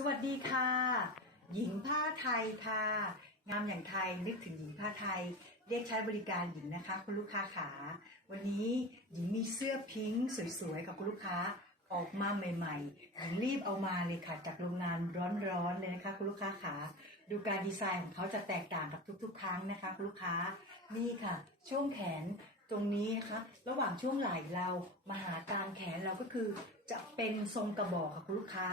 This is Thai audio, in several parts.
สวัสดีค่ะ หญิงผ้าไทยค่ะ งามอย่างไทยนึกถึงหญิงผ้าไทย เรียกใช้บริการหญิงนะคะ คุณลูกค้าขา วันนี้หญิงมีเสื้อพิงค์สวยๆกับคุณลูกค้าออกมาใหม่ๆหญิงรีบเอามาเลยค่ะ จากโรงงานร้อนๆเลยนะคะคุณลูกค้าขาดูการดีไซน์ของเขาจะแตกต่างกับทุกๆ ครั้งนะคะคุณลูกค้านี่ค่ะ ช่วงแขนตรงนี้นะคะระหว่างช่วงไหล่เรามาหากลางแขนเราก็คือ จะเป็นทรงกระบอกค่ะคุณลูกค้า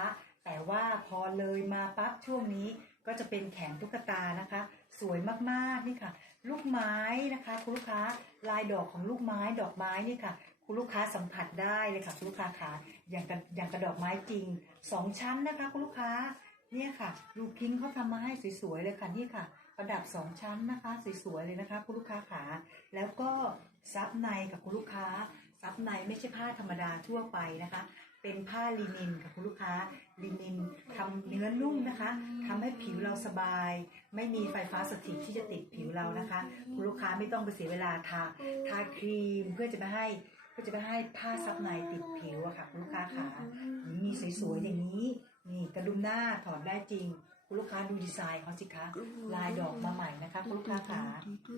แต่ว่าพอเลยมาปั๊บช่วงนี้ก็จะเป็นแขนตุ๊กตานะคะ สวยมากๆนี่ค่ะ ลูกไม้นะคะ คุณลูกค้าลายดอกของลูกไม้ดอกไม้นี่ค่ะ คุณลูกค้าสัมผัสได้เลยค่ะคุณลูกค้าขาอย่างกับอย่างกระดอกไม้จริงสองชั้นนะคะ คุณลูกค้าเนี่ยค่ะลูกพิงเขาทำมาให้สวยๆเลยค่ะนี่ค่ะ ประดับสองชั้นนะคะสวยๆเลยนะคะ คุณลูกค้าขาแล้วก็ซับในกับคุณลูกค้าซับในไม่ใช่ผ้าธรรมดาทั่วไปนะคะ เป็นผ้าลินินค่ะคุณลูกค้าลินินทำเนื้อนุ่มนะคะทำให้ผิวเราสบาย ไม่มีไฟฟ้าสถิตที่จะติดผิวเรานะคะ คุณลูกค้าไม่ต้องไปเสียเวลาทาทาครีมเพื่อจะไม่ให้เพื่อจะไม่ให้ผ้าซับในติดผิวอะค่ะคุณลูกค้าขามีสวยๆอย่างนี้นี่กระดุมหน้าถอดได้จริง คุณลูกค้าดูดีไซน์เขาสิคะลายดอกมาใหม่นะคะคุณลูกค้าขา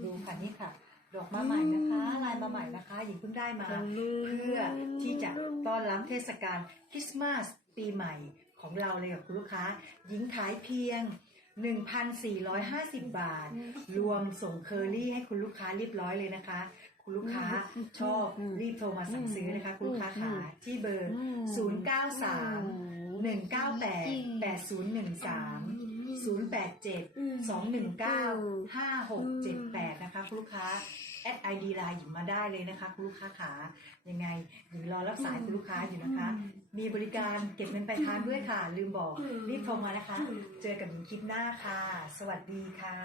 ดูค่ะนี่ค่ะ ดอกมาใหม่นะคะลายมาใหม่นะคะหญิงเพิ่งได้มา เพื่อที่จะต้อนรับเทศกาลคริสต์มาสปีใหม่ของเราเลยกับคุณลูกค้า หญิงขายเพียง 1,450 บาท รวมส่งเคอรี่ให้คุณลูกค้าเรียบร้อยเลยนะคะ คุณลูกค้าชอบรีบโทรมาสั่งซื้อนะคะ คุณลูกค้าขาที่เบอร์ 093 198 8013 087 219 5678นะคะคุณ ลูกค้าแอดไอดีไลน์หยิบมาได้เลยนะคะคุณลูกค้าขายังไงหญิงรอรับสายคุณลูกค้าอยู่นะคะ มีบริการเก็บเงินปลายทางด้วยค่ะ ลืมบอกรีบโทรมานะคะ เจอกันคลิปหน้าค่ะ สวัสดีค่ะ